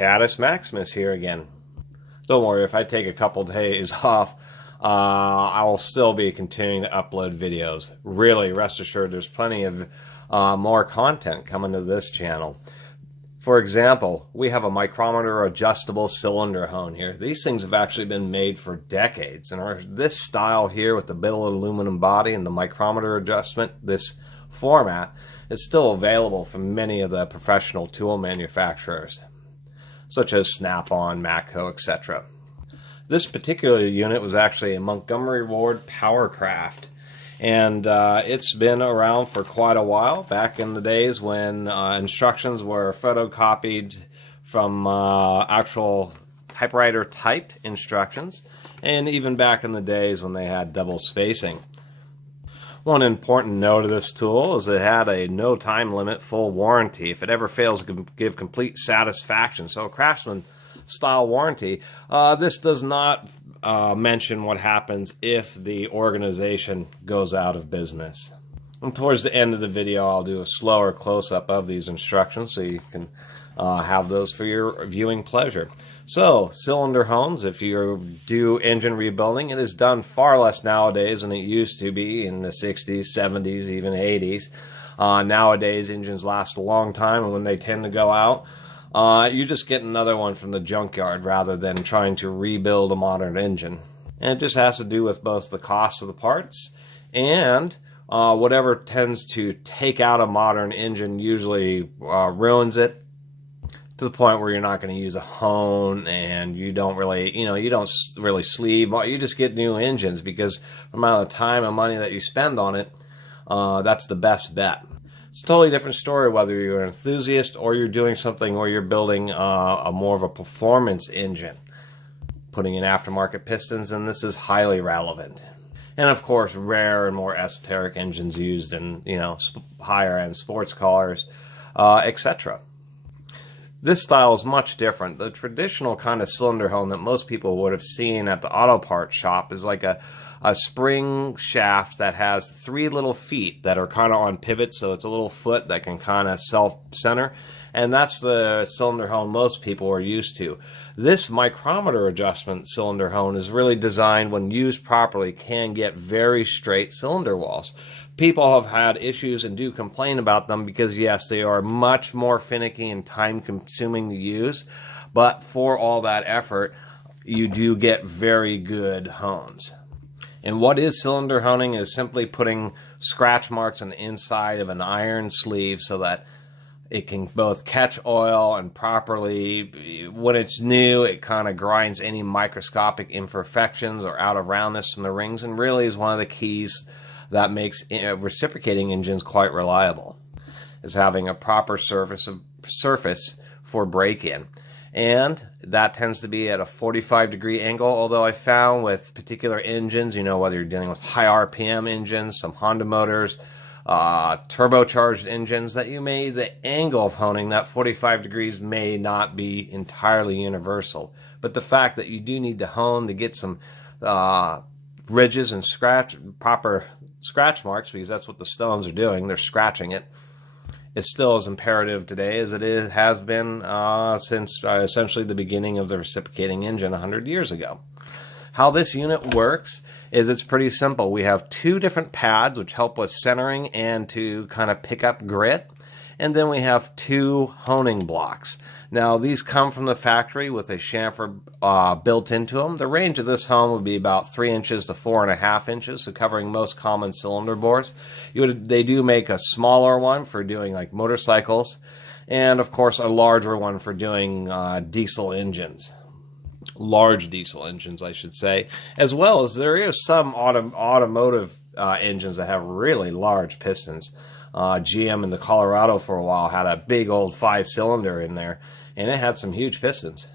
Catus Maximus here again. Don't worry, if I take a couple days off, I will still be continuing to upload videos. Really, rest assured, there's plenty of more content coming to this channel. For example, we have a micrometer adjustable cylinder hone here. These things have actually been made for decades, and this style here with the billet aluminum body and the micrometer adjustment, this format, is still available from many of the professional tool manufacturers, such as Snap-on, Matco, etc. This particular unit was actually a Montgomery Ward Pow'r Craft, and it's been around for quite a while, back in the days when instructions were photocopied from actual typewriter typed instructions, and even back in the days when they had double spacing. One important note of this tool is it had a no time limit full warranty if it ever fails to give complete satisfaction. So a Craftsman style warranty. This does not mention what happens if the organization goes out of business. And towards the end of the video, I'll do a slower close-up of these instructions so you can have those for your viewing pleasure. So, cylinder hones, if you do engine rebuilding, it is done far less nowadays than it used to be in the 60s, 70s, even 80s. Nowadays, engines last a long time, and when they tend to go out, you just get another one from the junkyard rather than trying to rebuild a modern engine. And it just has to do with both the cost of the parts and whatever tends to take out a modern engine usually ruins it, to the point where you're not going to use a hone, and you don't really, you don't really sleeve. You just get new engines because the amount of time and money that you spend on it, that's the best bet. It's a totally different story whether you're an enthusiast or you're doing something where you're building a more of a performance engine, putting in aftermarket pistons, and this is highly relevant. And of course, rare and more esoteric engines used in higher end sports cars, etc. This style is much different. The traditional kind of cylinder hone that most people would have seen at the auto parts shop is like a spring shaft that has 3 little feet that are kind of on pivot, so it's a little foot that can kind of self-center, and that's the cylinder hone most people are used to. This micrometer adjustment cylinder hone is really designed, when used properly, can get very straight cylinder walls. People have had issues and do complain about them because, yes, they are much more finicky and time-consuming to use, but for all that effort, you do get very good hones. And what is cylinder honing is simply putting scratch marks on the inside of an iron sleeve so that it can both catch oil and properly, when it's new, it kind of grinds any microscopic imperfections or out of roundness from the rings, and really is one of the keys that makes reciprocating engines quite reliable, is having a proper surface for break-in. And that tends to be at a 45-degree angle, although I found with particular engines, whether you're dealing with high RPM engines, some Honda motors, turbocharged engines, that the angle of honing, that 45 degrees may not be entirely universal. But the fact that you do need to hone to get some ridges and proper scratch marks, because that's what the stones are doing, they're scratching it, is still as imperative today as it has been since essentially the beginning of the reciprocating engine 100 years ago. How this unit works is it's pretty simple. We have 2 different pads which help with centering and to kind of pick up grit, and then we have 2 honing blocks. Now, these come from the factory with a chamfer built into them. The range of this hone would be about 3 inches to 4.5 inches, so covering most common cylinder bores. They do make a smaller one for doing like motorcycles, and of course a larger one for doing diesel engines. Large diesel engines, I should say, as well as there is some automotive engines that have really large pistons. GM in the Colorado for a while had a big old 5-cylinder in there, and it had some huge pistons.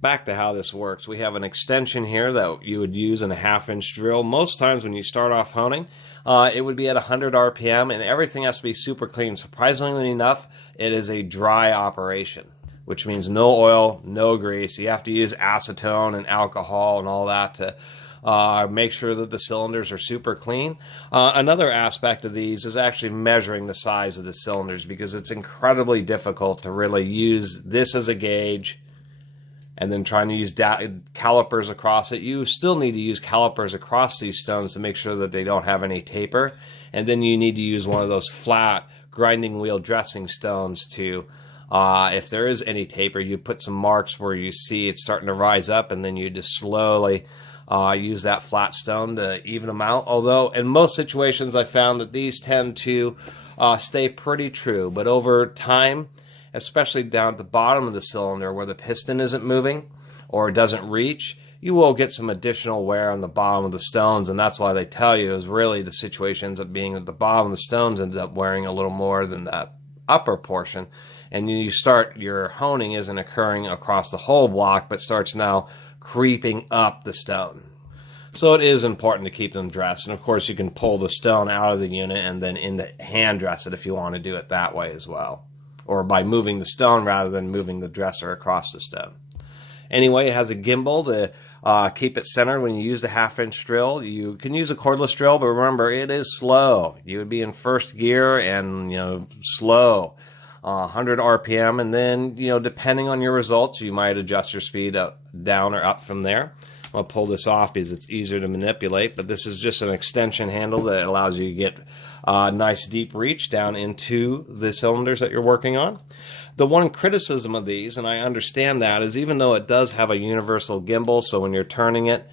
Back to how this works. We have an extension here that you would use in a 1/2-inch drill. Most times when you start off honing, it would be at 100 RPM, and everything has to be super clean. Surprisingly enough, it is a dry operation, which means no oil, no grease. You have to use acetone and alcohol and all that to Make sure that the cylinders are super clean. Another aspect of these is actually measuring the size of the cylinders, because it's incredibly difficult to really use this as a gauge and then trying to use calipers across it. You still need to use calipers across these stones to make sure that they don't have any taper. And then you need to use one of those flat grinding wheel dressing stones to, if there is any taper, you put some marks where you see it's starting to rise up, and then you just slowly use that flat stone to even them out. Although in most situations I found that these tend to stay pretty true, but over time, especially down at the bottom of the cylinder where the piston isn't moving or doesn't reach, you will get some additional wear on the bottom of the stones. And that's why they tell you is really the situation ends up being that the bottom of the stones ends up wearing a little more than that upper portion. And you start, your honing isn't occurring across the whole block, but starts now creeping up the stone. So it is important to keep them dressed. And of course you can pull the stone out of the unit and then hand dress it if you want to do it that way as well, or by moving the stone rather than moving the dresser across the stone. Anyway, it has a gimbal to keep it centered when you use the 1/2-inch drill. You can use a cordless drill, but remember, it is slow. You would be in first gear and, slow, 100 RPM, and then, depending on your results, you might adjust your speed up, down, or up from there. I'll pull this off because it's easier to manipulate, but this is just an extension handle that allows you to get nice deep reach down into the cylinders that you're working on. The one criticism of these, and I understand that, is even though it does have a universal gimbal, so when you're turning it,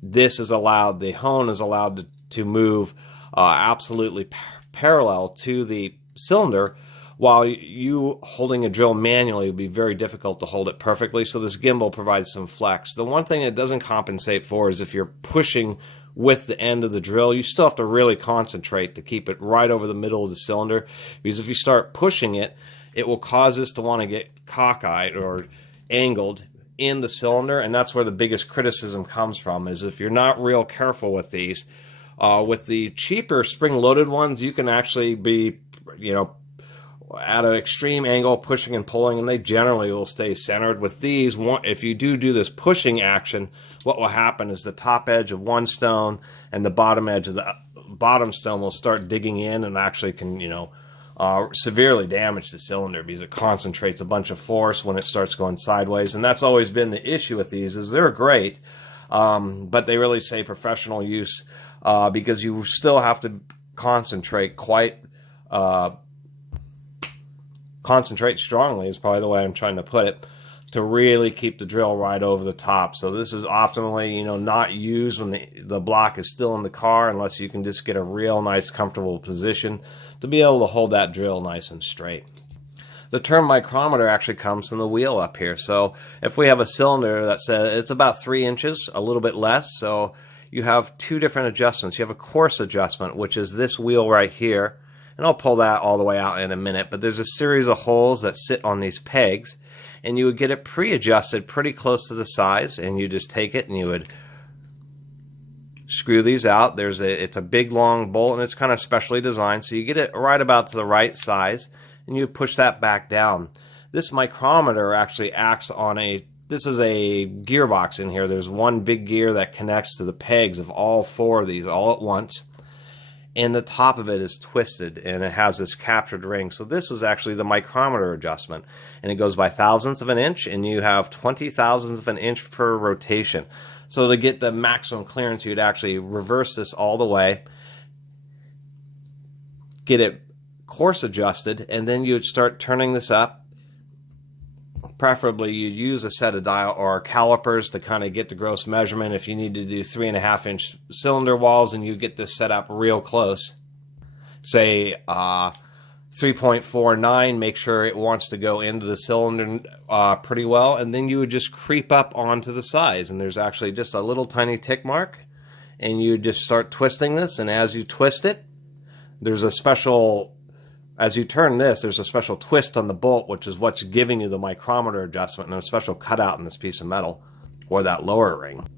this is allowed, the hone is allowed to move absolutely parallel to the cylinder, while you holding a drill manually would be very difficult to hold it perfectly, so this gimbal provides some flex. The one thing it doesn't compensate for is if you're pushing with the end of the drill, you still have to really concentrate to keep it right over the middle of the cylinder, because if you start pushing it, it will cause this to want to get cockeyed or angled in the cylinder, and that's where the biggest criticism comes from, is if you're not real careful with these. With the cheaper spring-loaded ones, you can actually be, at an extreme angle, pushing and pulling, and they generally will stay centered. With these, if you do this pushing action, what will happen is the top edge of one stone and the bottom edge of the bottom stone will start digging in and actually can, severely damage the cylinder, because it concentrates a bunch of force when it starts going sideways. And that's always been the issue with these, is they're great, but they really say professional use, because you still have to concentrate concentrate strongly is probably the way I'm trying to put it, to really keep the drill right over the top. So this is optimally, not used when the block is still in the car, unless you can just get a real nice comfortable position to be able to hold that drill nice and straight. The term micrometer actually comes from the wheel up here. So if we have a cylinder that says it's about 3 inches, a little bit less, so you have two different adjustments. You have a coarse adjustment, which is this wheel right here, and I'll pull that all the way out in a minute, but there's a series of holes that sit on these pegs, and you would get it pre-adjusted pretty close to the size, and you just take it and you would screw these out. It's a big long bolt, and it's kind of specially designed, so you get it right about to the right size, and you push that back down. This micrometer actually acts on this is a gearbox in here. There's one big gear that connects to the pegs of all 4 of these all at once, and the top of it is twisted, and it has this captured ring. So this is actually the micrometer adjustment, and it goes by thousandths of an inch, and you have 20 thousandths of an inch per rotation. So to get the maximum clearance, you'd actually reverse this all the way, get it coarse adjusted, and then you'd start turning this up. Preferably you'd use a set of dial or calipers to kind of get the gross measurement. If you need to do 3.5-inch cylinder walls and you get this set up real close, say 3.49, make sure it wants to go into the cylinder pretty well, and then you would just creep up onto the sides, and there's actually just a little tiny tick mark, and you just start twisting this, and as you twist it, there's a special, as you turn this, there's a special twist on the bolt, which is what's giving you the micrometer adjustment, and a special cutout in this piece of metal, or that lower ring.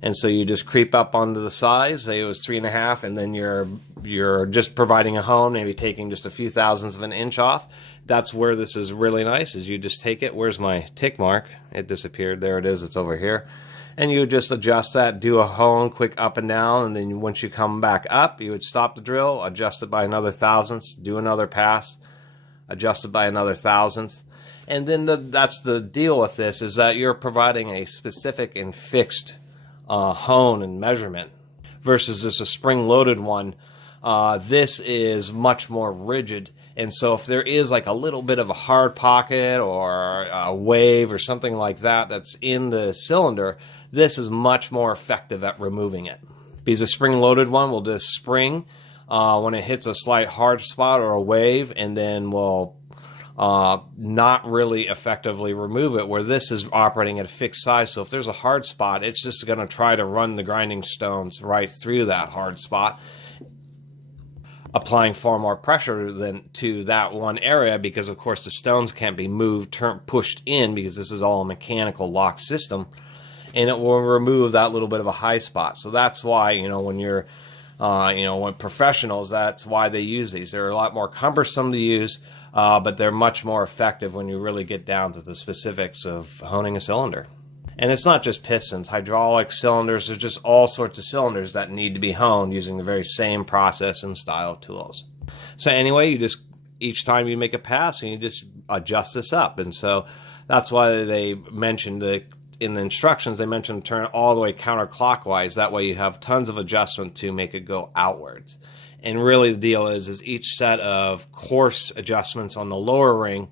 And so you just creep up onto the size, say it was 3.5, and then you're just providing a hone, maybe taking just a few thousandths of an inch off. That's where this is really nice, is you just take it. Where's my tick mark? It disappeared. There it is. It's over here. And you would just adjust that, do a hone, quick up and down, and then once you come back up, you would stop the drill, adjust it by another thousandth, do another pass, adjust it by another thousandth. And then that's the deal with this, is that you're providing a specific and fixed hone and measurement versus this a spring-loaded one. This is much more rigid. And so if there is like a little bit of a hard pocket or a wave or something like that that's in the cylinder, this is much more effective at removing it. Because a spring-loaded one will just spring when it hits a slight hard spot or a wave, and then will not really effectively remove it, where this is operating at a fixed size. So if there's a hard spot, it's just going to try to run the grinding stones right through that hard spot, applying far more pressure than to that one area, because of course the stones can't be moved, pushed in, because this is all a mechanical lock system, and it will remove that little bit of a high spot. So that's why, when you're when professionals, that's why they use these. They're a lot more cumbersome to use, but they're much more effective when you really get down to the specifics of honing a cylinder. And it's not just pistons, hydraulic cylinders, there's just all sorts of cylinders that need to be honed using the very same process and style tools. So anyway, you just, each time you make a pass, and you just adjust this up. And so that's why they mentioned in the instructions, they mentioned turn it all the way counterclockwise. That way you have tons of adjustment to make it go outwards. And really the deal is each set of coarse adjustments on the lower ring,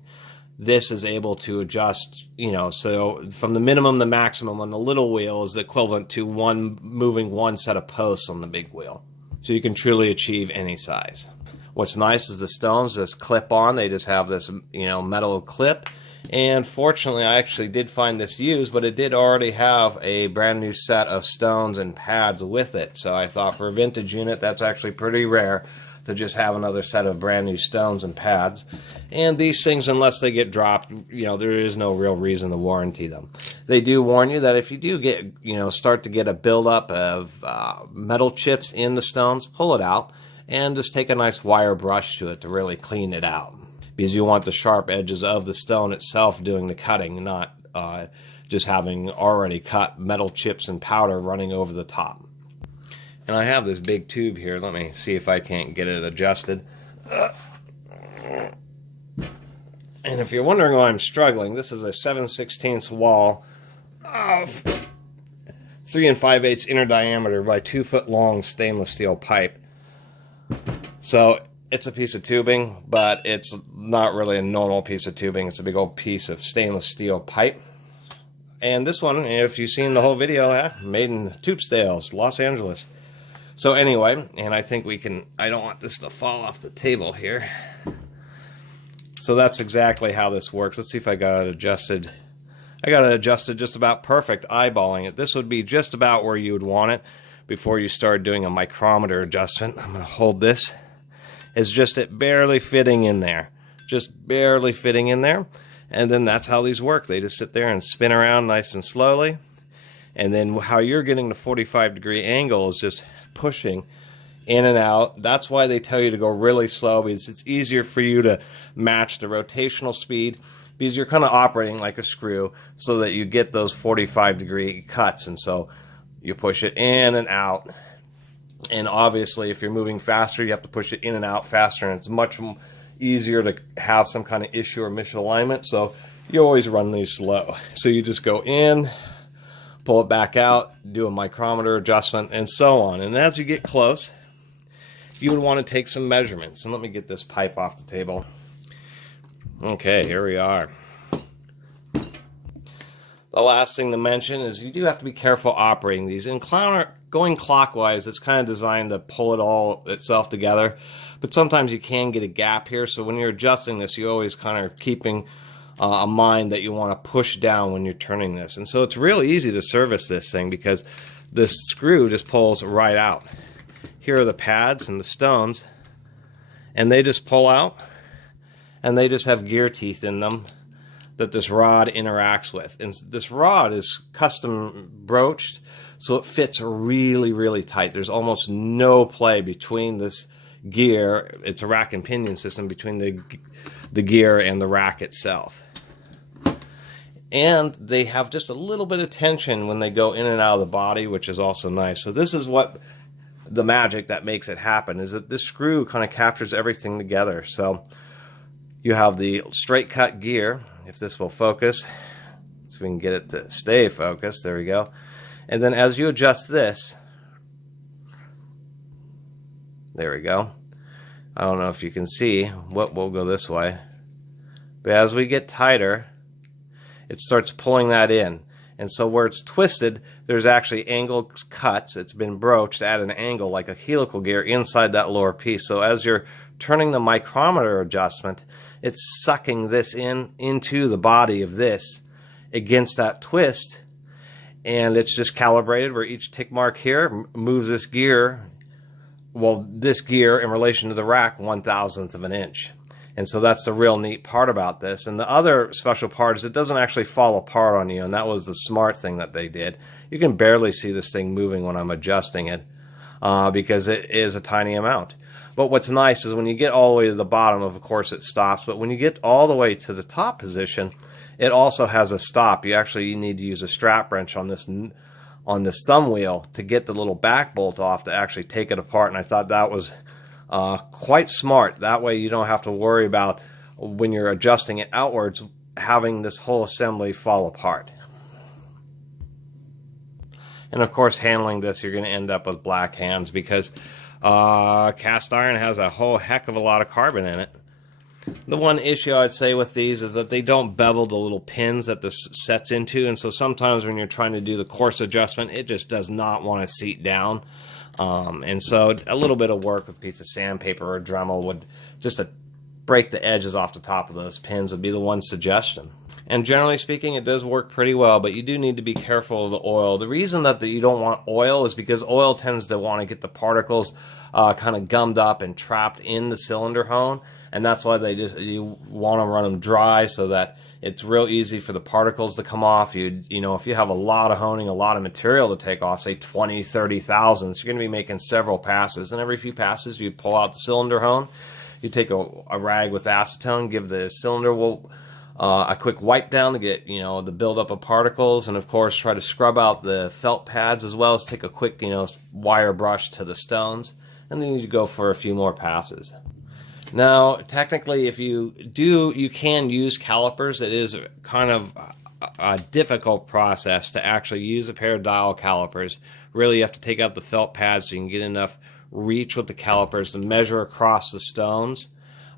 this is able to adjust, so from the minimum to maximum on the little wheel is the equivalent to moving one set of posts on the big wheel. So you can truly achieve any size. What's nice is the stones just clip on. They just have this, metal clip. And fortunately, I actually did find this used, but it did already have a brand new set of stones and pads with it. So I thought for a vintage unit, that's actually pretty rare to just have another set of brand new stones and pads. And these things, unless they get dropped, there is no real reason to warranty them. They do warn you that if you do get, start to get a buildup of metal chips in the stones, pull it out and just take a nice wire brush to it to really clean it out. Because you want the sharp edges of the stone itself doing the cutting, not just having already cut metal chips and powder running over the top. And I have this big tube here. Let me see if I can't get it adjusted. And if you're wondering why I'm struggling, this is a 7/16 wall of 3 5/8 inner diameter by 2 foot long stainless steel pipe. So it's a piece of tubing, but it's not really a normal piece of tubing. It's a big old piece of stainless steel pipe. And this one, if you've seen the whole video, made in Tubesdale, Los Angeles. So anyway, and I think I don't want this to fall off the table here. So that's exactly how this works. Let's see if I got it adjusted. I got it adjusted just about perfect, eyeballing it. This would be just about where you would want it before you start doing a micrometer adjustment. I'm going to hold this. It's just it barely fitting in there. Just barely fitting in there. And then that's how these work. They just sit there and spin around nice and slowly. And then how you're getting the 45-degree angle is just pushing in and out. That's why they tell you to go really slow, because it's easier for you to match the rotational speed, because you're kind of operating like a screw so that you get those 45-degree cuts. And so you push it in and out. And obviously if you're moving faster, you have to push it in and out faster, and it's much easier to have some kind of issue or misalignment. So you always run these slow. So you just go in, pull it back out, do a micrometer adjustment, and so on. And as you get close, you would want to take some measurements. And let me get this pipe off the table. Okay, here we are. The last thing to mention is you do have to be careful operating these. In going clockwise, it's kind of designed to pull it all itself together. But sometimes you can get a gap here. So when you're adjusting this, you always kind of keeping a mind that you want to push down when you're turning this. And so it's really easy to service this thing, because this screw just pulls right out. Here are the pads and the stones, and they just pull out, and they just have gear teeth in them that this rod interacts with. And this rod is custom broached, so it fits really, really tight. There's almost no play between this gear. It's a rack and pinion system between the gear and the rack itself. and they have just a little bit of tension when they go in and out of the body, which is also nice. So this is what the magic that makes it happen, is that this screw kind of captures everything together. So you have the straight cut gear, if this will focus, so we can get it to stay focused. There we go. And then as you adjust this, there we go. I don't know if you can see what will go this way, but as we get tighter, it starts pulling that in. And so where it's twisted, there's actually angle cuts. It's been broached at an angle like a helical gear inside that lower piece. So as you're turning the micrometer adjustment, it's sucking this into the body of this against that twist, and it's just calibrated where each tick mark here moves this gear, well, this gear in relation to the rack 1/1000th of an inch. And so that's the real neat part about this. And the other special part is it doesn't actually fall apart on you, and that was the smart thing that they did. You can barely see this thing moving when I'm adjusting it because it is a tiny amount. But what's nice is when you get all the way to the bottom, of course it stops, but when you get all the way to the top position, it also has a stop. You need to use a strap wrench on this thumb wheel to get the little back bolt off to actually take it apart, and I thought that was quite smart. That way you don't have to worry about, when you're adjusting it outwards, having this whole assembly fall apart. And of course, handling this, you're going to end up with black hands because cast iron has a whole heck of a lot of carbon in it. The one issue I'd say with these is that they don't bevel the little pins that this sets into, and so sometimes when you're trying to do the coarse adjustment, it just does not want to seat down. And so a little bit of work with a piece of sandpaper or Dremel would, just to break the edges off the top of those pins, would be the one suggestion. And generally speaking, it does work pretty well, but you do need to be careful of the oil. The reason that you don't want oil is because oil tends to want to get the particles kind of gummed up and trapped in the cylinder hone, and that's why you want to run them dry so that it's real easy for the particles to come off. You know, if you have a lot of honing, a lot of material to take off, say 20, 30 thousandths, you're going to be making several passes, and every few passes you pull out the cylinder hone, you take a rag with acetone, give the cylinder a quick wipe down to get, you know, the buildup of particles, and of course try to scrub out the felt pads, as well as take a quick, you know, wire brush to the stones, and then you go for a few more passes. Now, technically, if you can use calipers. It is kind of a difficult process to actually use a pair of dial calipers. Really, you have to take out the felt pads so you can get enough reach with the calipers to measure across the stones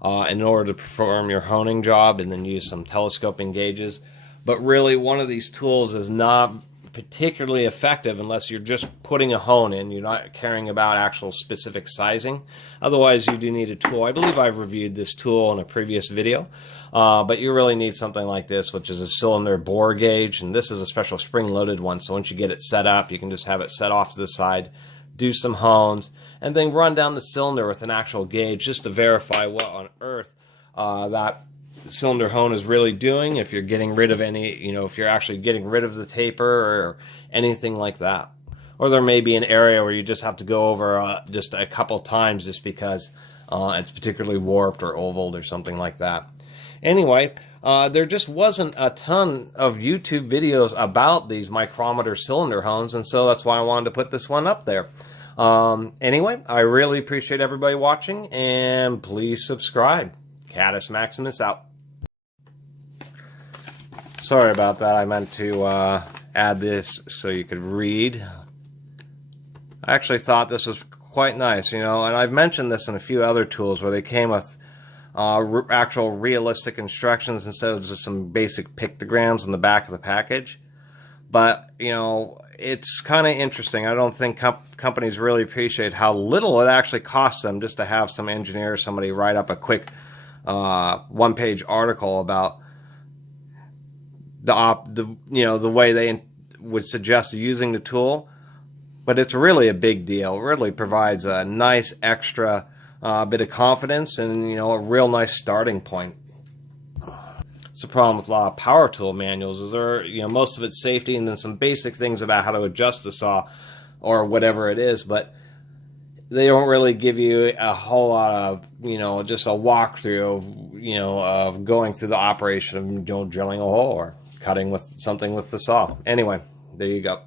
in order to perform your honing job, and then use some telescoping gauges. But really, one of these tools is not particularly effective unless you're just putting a hone in. You're not caring about actual specific sizing. Otherwise, you do need a tool. I believe I've reviewed this tool in a previous video, but you really need something like this, which is a cylinder bore gauge, and this is a special spring-loaded one, so once you get it set up, you can just have it set off to the side, do some hones, and then run down the cylinder with an actual gauge just to verify what on earth that cylinder hone is really doing, if you're getting rid of any, you know, if you're actually getting rid of the taper or anything like that. Or there may be an area where you just have to go over just a couple times just because it's particularly warped or ovaled or something like that. Anyway, there just wasn't a ton of YouTube videos about these micrometer cylinder hones, and so that's why I wanted to put this one up there. Anyway, I really appreciate everybody watching, and please subscribe. Catus Maximus out. Sorry about that. I meant to add this so you could read. I actually thought this was quite nice, you know, and I've mentioned this in a few other tools where they came with actual realistic instructions instead of just some basic pictograms on the back of the package. But, you know, it's kind of interesting. I don't think companies really appreciate how little it actually costs them just to have some engineer, somebody write up a quick one-page article about the way they would suggest using the tool. But it's really a big deal. It really provides a nice extra bit of confidence and, you know, a real nice starting point. It's a problem with a lot of power tool manuals is most of it's safety and then some basic things about how to adjust the saw or whatever it is, but they don't really give you a whole lot of, just a walkthrough of, of going through the operation of drilling a hole or cutting with something with the saw. Anyway, there you go.